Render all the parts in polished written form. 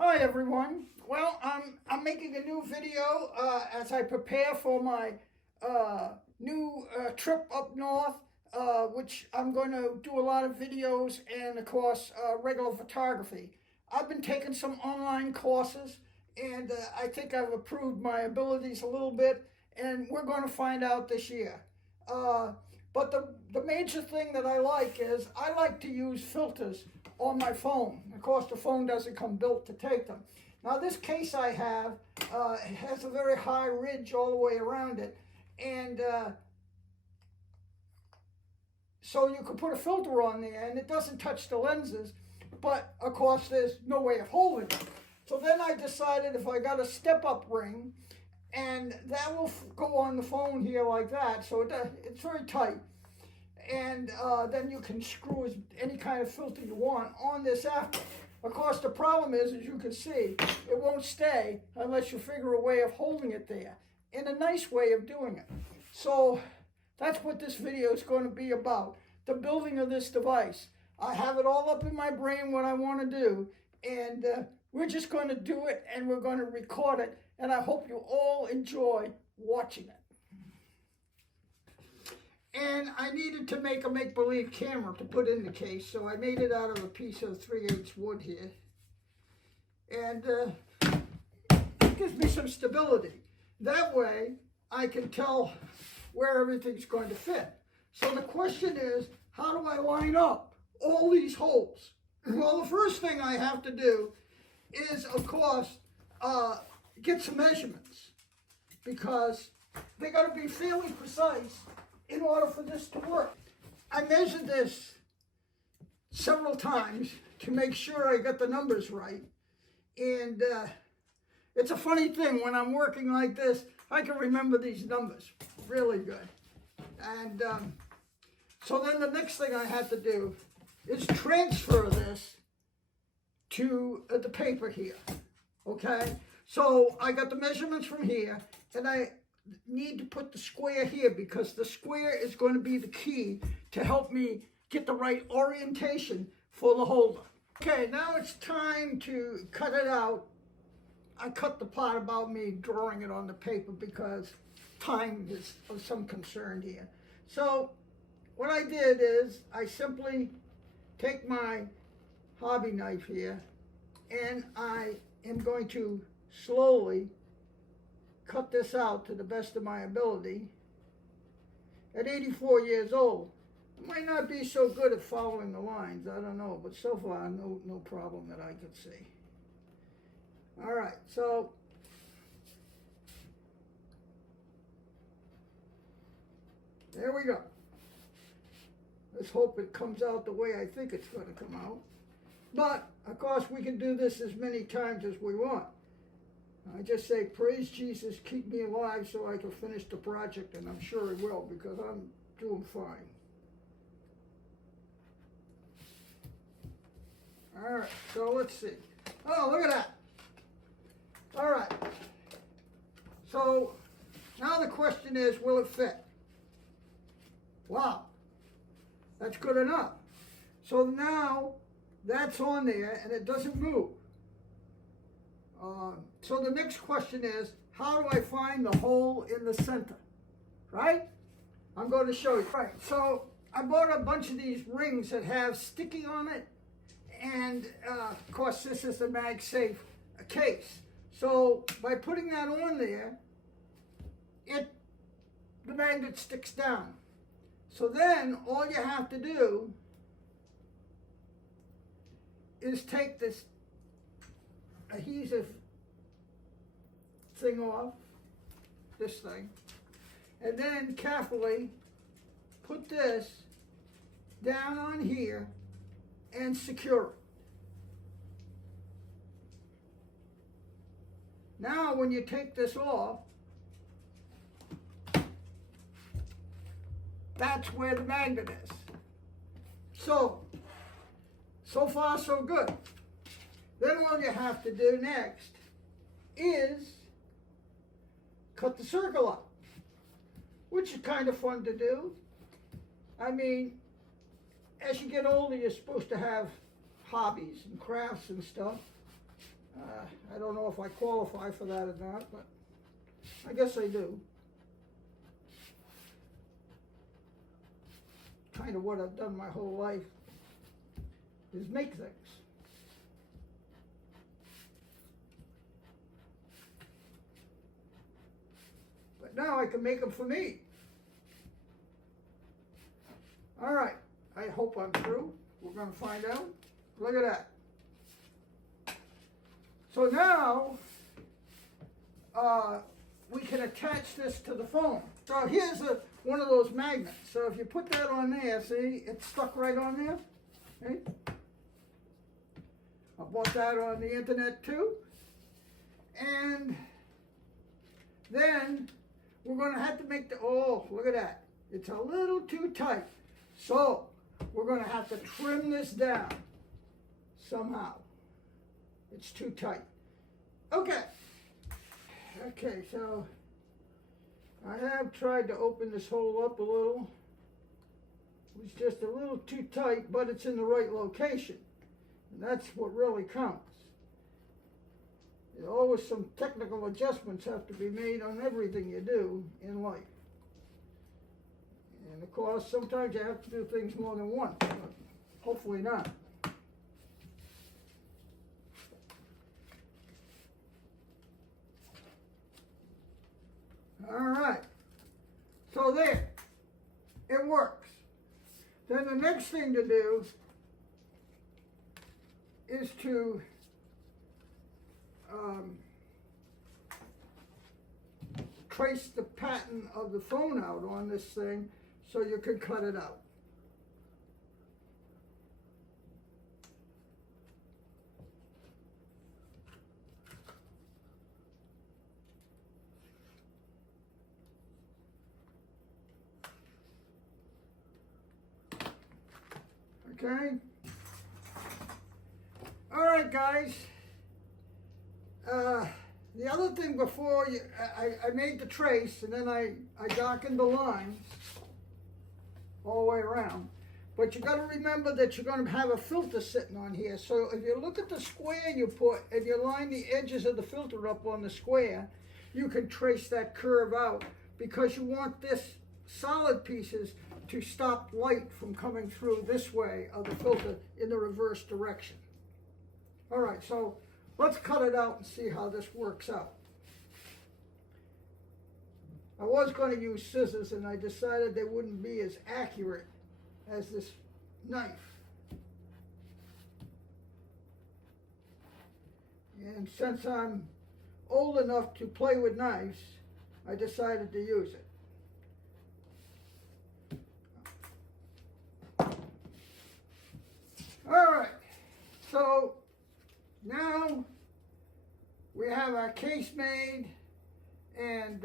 Hi everyone. Well, I'm making a new video as I prepare for my new trip up north, which I'm going to do a lot of videos and of course regular photography. I've been taking some online courses and I think I've improved my abilities a little bit, and we're going to find out this year. But the major thing that I like is I like to use filters on my phone. Of course, the phone doesn't come built to take them. Now, this case I have has a very high ridge all the way around it, and so you could put a filter on there, and it doesn't touch the lenses, but of course, there's no way of holding it. So then I decided if I got a step-up ring, and that will go on the phone here like that, so it's very tight. And then you can screw any kind of filter you want on this after. Of course, the problem is, as you can see, it won't stay unless you figure a way of holding it there, and a nice way of doing it. So that's what this video is going to be about, the building of this device. I have it all up in my brain what I want to do, and we're just going to do it, and we're going to record it, and I hope you all enjoy watching it. And I needed to make a make-believe camera to put in the case, so I made it out of a piece of 3/8 wood here. And it gives me some stability. That way, I can tell where everything's going to fit. So the question is, how do I line up all these holes? Well, the first thing I have to do is, of course, get some measurements, because they got to be fairly precise in order for this to work. I measured this several times to make sure I got the numbers right. And it's a funny thing, when I'm working like this, I can remember these numbers really good. And so then the next thing I have to do is transfer this to the paper here, okay? So I got the measurements from here, and I need to put the square here, because the square is going to be the key to help me get the right orientation for the holder. Okay, now it's time to cut it out. I cut the part about me drawing it on the paper because time is of some concern here. So what I did is I simply take my hobby knife here, and I am going to slowly cut this out to the best of my ability. At 84 years old, I might not be so good at following the lines, I don't know, but so far no problem that I could see. All right, so there we go. Let's hope it comes out the way I think it's going to come out. But of course, we can do this as many times as we want. I just say, praise Jesus, keep me alive so I can finish the project, and I'm sure He will, because I'm doing fine. All right, so let's see. Oh, look at that. All right. So now the question is, will it fit? Wow, that's good enough. So now that's on there, and it doesn't move. So the next question is, how do I find the hole in the center, right? I'm going to show you. Right, so I bought a bunch of these rings that have sticky on it, and of course this is a MagSafe case. So by putting that on there, the magnet sticks down. So then all you have to do is take this adhesive thing off, this thing, and then carefully put this down on here and secure it. Now when you take this off, that's where the magnet is. So far so good. Then all you have to do next is cut the circle up, which is kind of fun to do. I mean, as you get older, you're supposed to have hobbies and crafts and stuff. I don't know if I qualify for that or not, but I guess I do. Kind of what I've done my whole life is make things. But now I can make them for me. All right, I hope I'm true. We're going to find out. Look at that. So now we can attach this to the phone. So here's one of those magnets. So if you put that on there, see, it's stuck right on there. Okay? I bought that on the internet too. And then we're going to have to make the, oh, look at that. It's a little too tight. So we're going to have to trim this down somehow. It's too tight. Okay. Okay, so I have tried to open this hole up a little. It's just a little too tight, but it's in the right location. And that's what really counts. There's always some technical adjustments have to be made on everything you do in life. And of course, sometimes you have to do things more than once, but hopefully not. All right, so there, it works. Then the next thing to do is to trace the pattern of the phone out on this thing so you can cut it out. Okay. All right, guys. The other thing before you, I made the trace and then I darkened the lines all the way around. But you got to remember that you're going to have a filter sitting on here. So if you look at the square you put and you line the edges of the filter up on the square, you can trace that curve out because you want this solid pieces to stop light from coming through this way of the filter in the reverse direction. All right, so let's cut it out and see how this works out. I was going to use scissors and I decided they wouldn't be as accurate as this knife. And since I'm old enough to play with knives, I decided to use it. All right, so now we have our case made, and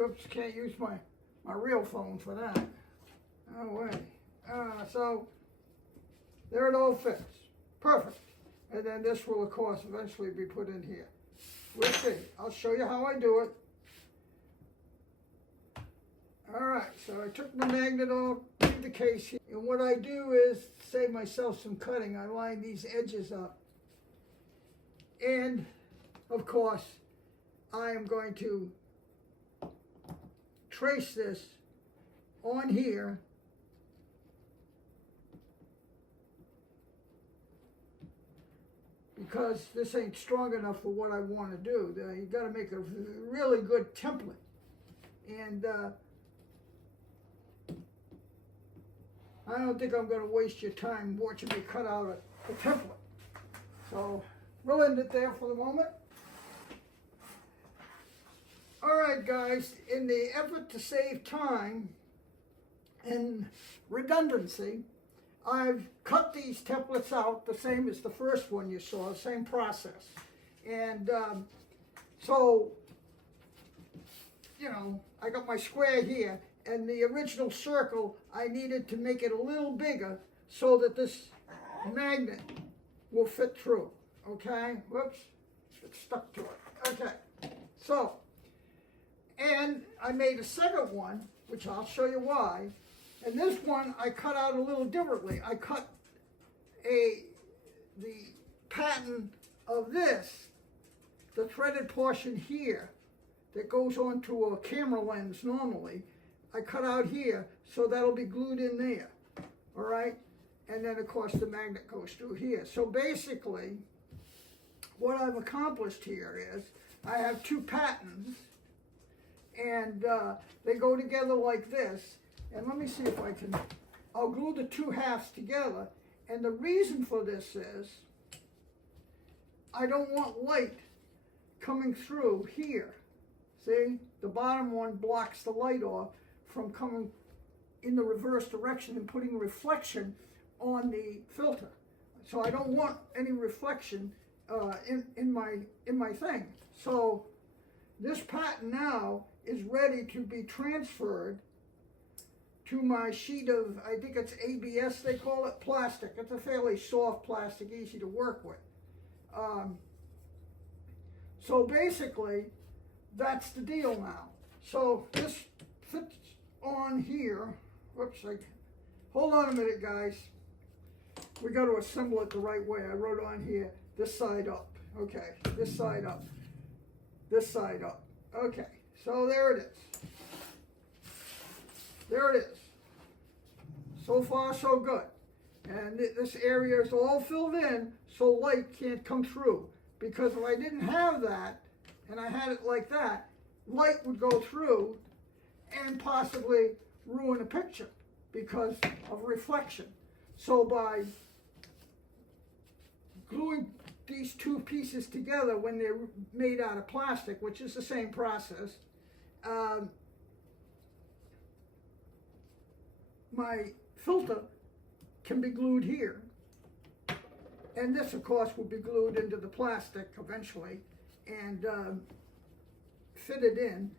oops, can't use my real phone for that. No way. So there it all fits. Perfect. And then this will, of course, eventually be put in here. We'll see. I'll show you how I do it. All right, so I took the magnet off, leave the case here. And what I do is save myself some cutting. I line these edges up. And, of course, I am going to trace this on here because this ain't strong enough for what I want to do. You got to make a really good template. And I don't think I'm going to waste your time watching me cut out a template. So we'll end it there for the moment. All right, guys, in the effort to save time and redundancy, I've cut these templates out the same as the first one you saw, same process. And so, you know, I got my square here, and the original circle, I needed to make it a little bigger so that this magnet will fit through, okay? Whoops, it's stuck to it. Okay, so, and I made a second one, which I'll show you why. And this one I cut out a little differently. I cut the pattern of this, the threaded portion here that goes onto a camera lens normally, I cut out here, so that'll be glued in there, all right? And then, of course, the magnet goes through here. So basically, what I've accomplished here is I have two patterns, and they go together like this. And let me see if I can, I'll glue the two halves together. And the reason for this is I don't want light coming through here. See, the bottom one blocks the light off from coming in the reverse direction and putting reflection on the filter. So I don't want any reflection in my thing. So this pattern now is ready to be transferred to my sheet of, I think it's ABS they call it, plastic. It's a fairly soft plastic, easy to work with. So basically, that's the deal now. So this fits on here. Whoops, hold on a minute, guys. We got to assemble it the right way. I wrote on here, this side up. Okay, this side up. This side up. Okay, so there it is. There it is. So far, so good. And this area is all filled in, so light can't come through. Because if I didn't have that, and I had it like that, light would go through and possibly ruin a picture because of reflection. So by gluing these two pieces together when they're made out of plastic, which is the same process, my filter can be glued here. And this, of course, will be glued into the plastic eventually and fitted in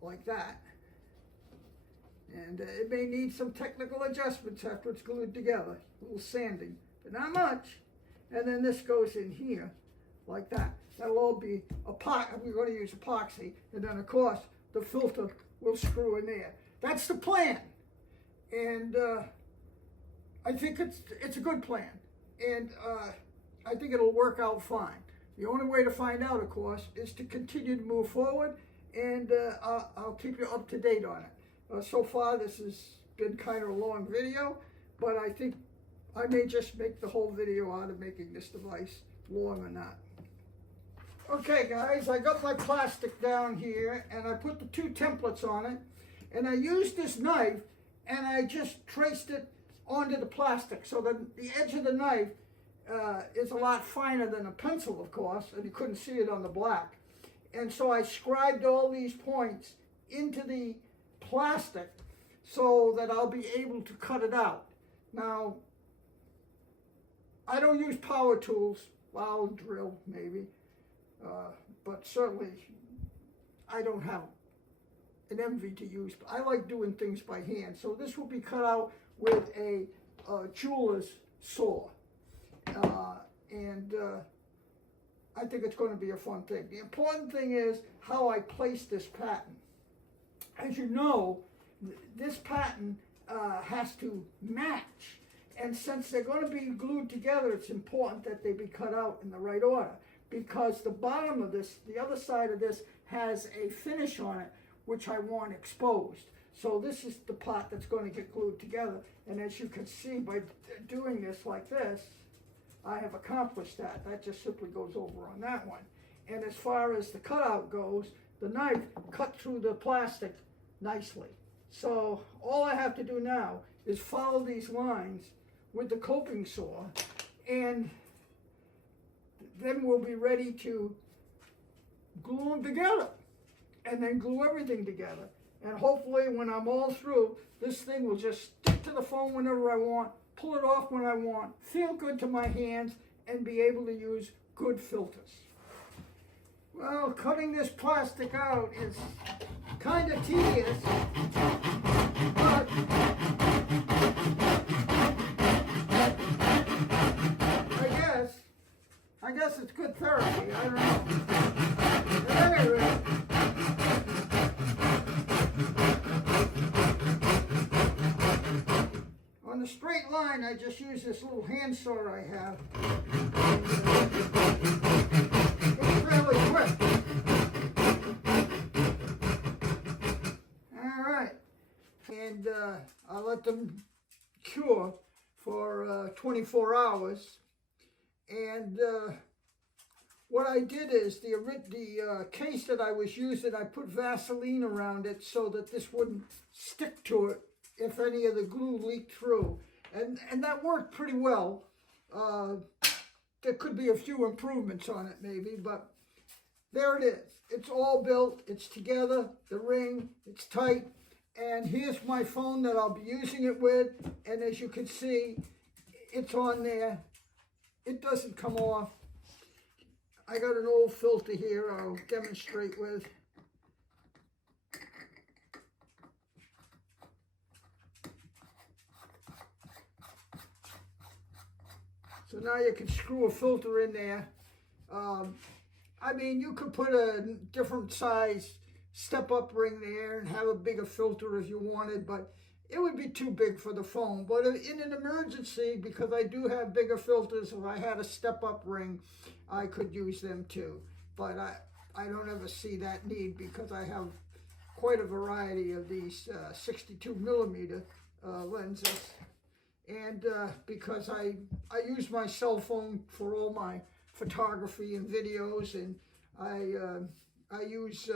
like that. And it may need some technical adjustments after it's glued together, a little sanding, but not much. And then this goes in here like that. That'll all be we're going to use epoxy, and then of course the filter will screw in there. That's the plan, and I think it's a good plan, and I think it'll work out fine. The only way to find out, of course, is to continue to move forward, and I'll keep you up to date on it. So far, this has been kind of a long video, but I think I may just make the whole video out of making this device long or not. Okay, guys, I got my plastic down here, and I put the two templates on it, and I used this knife, and I just traced it onto the plastic, so that the edge of the knife is a lot finer than a pencil, of course, and you couldn't see it on the black. And so I scribed all these points into the plastic so that I'll be able to cut it out. Now, I don't use power tools. Well, I'll drill maybe, but certainly I don't have an envy to use. I like doing things by hand. So this will be cut out with a jeweler's saw. I think it's going to be a fun thing. The important thing is how I place this pattern. As you know, this pattern has to match. And since they're going to be glued together, it's important that they be cut out in the right order, because the bottom of this, the other side of this, has a finish on it, which I want exposed. So this is the part that's going to get glued together. And as you can see, by doing this like this, I have accomplished that. That just simply goes over on that one. And as far as the cutout goes, the knife cut through the plastic nicely. So all I have to do now is follow these lines with the coping saw, and then we'll be ready to glue them together, and then glue everything together. And hopefully when I'm all through, this thing will just stick to the phone whenever I want, pull it off when I want, feel good to my hands, and be able to use good filters. Well, cutting this plastic out is kind of tedious, but I guess it's good therapy. I don't know. But anyway, on the straight line, I just use this little handsaw I have. It's really quick. All right, and I let them cure for 24 hours. And what I did is the case that I was using, I put Vaseline around it so that this wouldn't stick to it if any of the glue leaked through. And that worked pretty well. There could be a few improvements on it maybe, but there it is. It's all built, it's together, the ring, it's tight. And here's my phone that I'll be using it with. And as you can see, it's on there. It doesn't come off. I got an old filter here I'll demonstrate with. So now you can screw a filter in there. I mean, you could put a different size step-up ring there and have a bigger filter if you wanted, but it would be too big for the phone. But in an emergency, because I do have bigger filters, if I had a step-up ring, I could use them too. But I don't ever see that need because I have quite a variety of these 62 millimeter lenses. And because I use my cell phone for all my photography and videos, and I use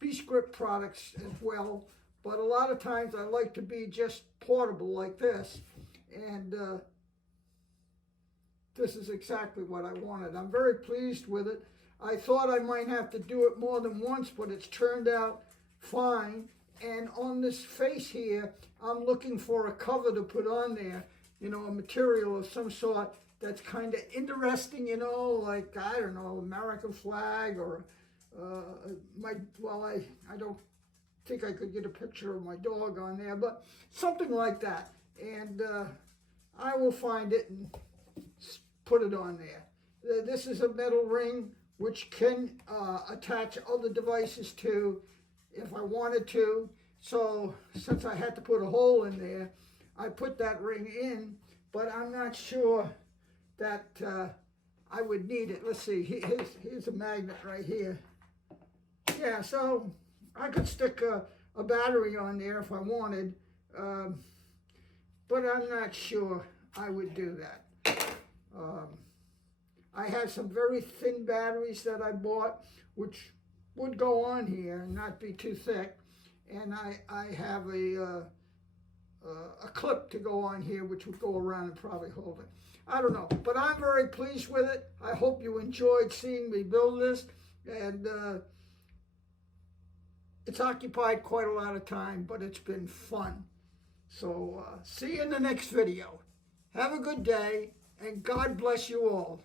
B-script products as well. But a lot of times I like to be just portable like this. And this is exactly what I wanted. I'm very pleased with it. I thought I might have to do it more than once, but it's turned out fine. And on this face here, I'm looking for a cover to put on there, you know, a material of some sort that's kind of interesting, you know, like, I don't know, American flag or I don't think I could get a picture of my dog on there, but something like that. And I will find it and put it on there. This is a metal ring which can attach other devices to if I wanted to. So since I had to put a hole in there, I put that ring in, but I'm not sure that I would need it. Let's see, here's a magnet right here. Yeah, so I could stick a battery on there if I wanted, but I'm not sure I would do that. I had some very thin batteries that I bought, which would go on here and not be too thick. And I have a clip to go on here, which would go around and probably hold it. I don't know, but I'm very pleased with it. I hope you enjoyed seeing me build this, and it's occupied quite a lot of time, but it's been fun. So see you in the next video. Have a good day, and God bless you all.